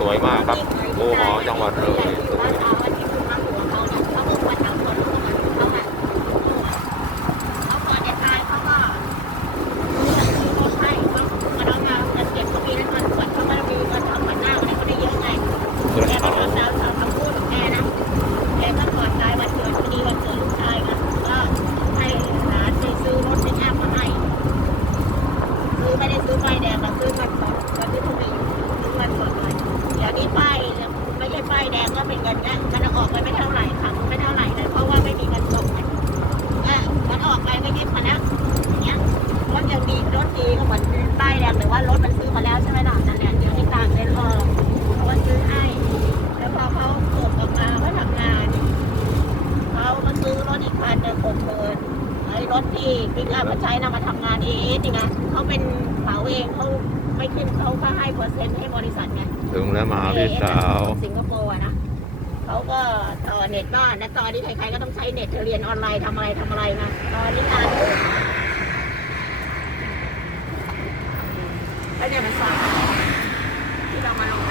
สวยมากครับภูหอจังหวัดเลยสวยเขาเอาที่คุณมาหัวเขาเนี่ยเขา เป็นเงินเนี่ยมันออกไปไม่เท่าไหร่ค่ะไม่เท่าไหร่เลยเพราะว่าไม่มีเงินสดไงอะมันออกไปก็ยึดมาแล้วอย่างเงี้ยรถยังดีรถดีก็เหมือนป้ายแดงหรือว่ารถมันซื้อมาแล้วใช่ไหมล่ะนั่นแหละเดี๋ยวนี้ต่างเลยพอเพราะว่าซื้อให้ แล้วพอเขาจบออกมาเขาทำงานเขามาซื้อรถอีกคันหนึ่งหกหมื่นไอ้รถที่ปิกอัพมาใช้นะมาทำงานเองนี่ไงเขาเป็นเหมาเองเขาไม่ขึ้นเขาก็ให้เปอร์เซ็นต์ให้บริษัทไงถึงแล้วมาหาพี่สาว สิงคโปร์อะนะ เขาก็ต่อเน็ตบ้านและตอนนี้ใครๆก็ต้องใช้เน็ตเรียนออนไลน์ทำอะไรทำอะไรนะตอนนี้งานยุ่งแล้วเนี่ยมันสายที่เรามาลง